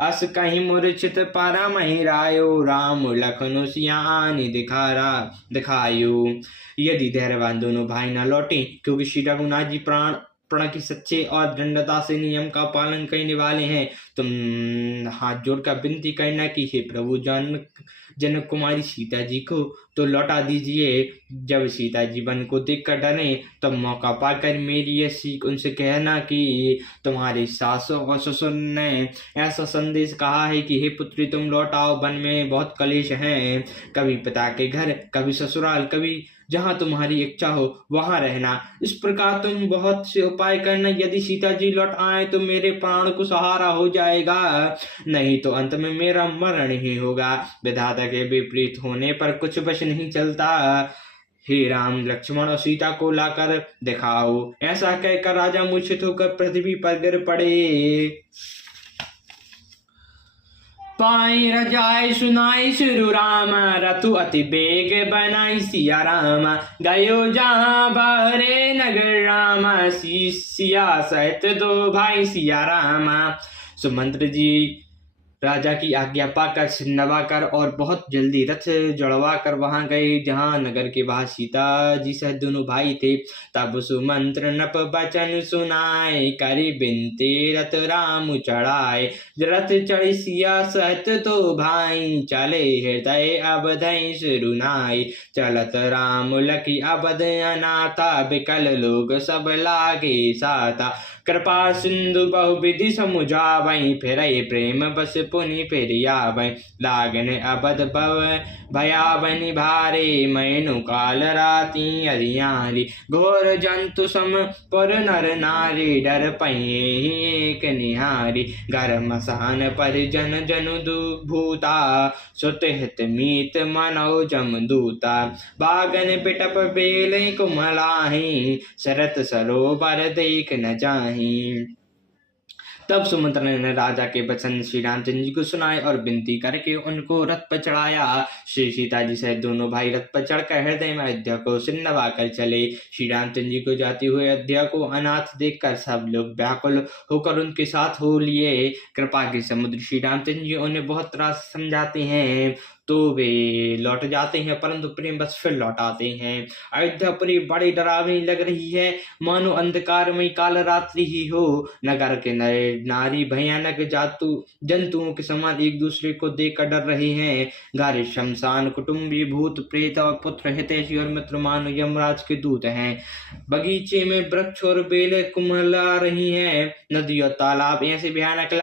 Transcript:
अस कहीं मूर्छित परम रायो, राम लखन सियानी दिखायो। यदि धैर्यवान दोनों भाई न लौटे, क्योंकि श्री रघुनाथ जी प्रण की सच्चे और दृढ़ता से नियम का पालन करने वाले हैं, तुम हाथ जोड़कर विनती करना कि हे प्रभु, जनक कुमारी सीता जी को तो लौटा दीजिए। जब सीता जी वन को देखकर डरे, तब मौका पाकर मेरी यह सीख उनसे कहना कि तुम्हारे सास और ससुर ने ऐसा संदेश कहा है कि हे पुत्री, तुम लौट आओ, वन में बहुत कलेश हैं, कभी पिता के घर, कभी ससुराल, कभी जहाँ तुम्हारी इच्छा हो वहां रहना। इस प्रकार तुम बहुत से उपाय करना। यदि सीता जी लौट आए तो मेरे प्राण को सहारा हो जाएगा, नहीं तो अंत में मेरा मरण ही होगा। विधाता के विपरीत होने पर कुछ बच नहीं चलता। हे राम, लक्ष्मण और सीता को लाकर दिखाओ। ऐसा कहकर राजा मूर्छित होकर पृथ्वी पर गिर पड़े। पाई रजाई सुनाई सुरु राम, रतु अति बेग बनाई सिया राम। गयो जहाँ बहरे नगर राम, सिया सहित दो भाई सिया राम। सुमंत्र जी राजा की आज्ञा पाकर, सिर नवाकर और बहुत जल्दी रथ जड़वा कर वहां गए जहां नगर के बाहर सीता जी सहित दोनों भाई थे। तब सुमंत्र नप बचन सुनाए, करी बिनते रथ राम चढ़ाए। रथ चढ़ सिया सहित तो भाई, चले हृदय अवधि सुरुनाई। चलत राम लखी अवध अनाथा, बिकल लोग सब लागे साता। कृपा सिंधु बहुविधि समुझावै, फिरय प्रेम बस पुनि फिरियावै। लागन अबध भव भयावनि भारे, मैनु काल राति अधियारी। घोर जंतु सम पर नर नारी, डर पइए एक निहारी। घर मसान परिजन जनु भूता, सुत हित मीत मनौ जमदूता। बागन पिटप बेल कुमलाहि, शरत सरोवर देख न जाहि। तब सुमंत्र ने राजा के वचन श्री रामचंद्र जी को सुनाए और विनती करके उनको रथ पर चढ़ाया। श्री सीता जी सहित दोनों भाई रथ पर चढ़कर हृदय में अयोध्या को सिर नवाकर चले। श्री रामचंद्र जी को जाती हुई अयोध्या को अनाथ देखकर सब लोग व्याकुल होकर उनके साथ हो लिए। कृपा के समुद्र श्री रामचंद्र जी उन्हें बहुत त्रास समझाते हैं तो वे लौट जाते हैं, परंतु प्रेम बस फिर लौट आते हैं। अयोध्यापुरी बड़ी डरावनी लग रही है, मानो अंधकार में काल रात्रि ही हो। नगर के नारी भयानक जंतुओं के समान एक दूसरे को देखकर डर रहे हैं। घर शमशान, कुटुंबी, भूत प्रेत और पुत्र, हितैषी और मित्र मानो यमराज के दूत हैं। बगीचे में वृक्ष और बेलें कुमला रही हैं। नदी और तालाब ऐसे भयानक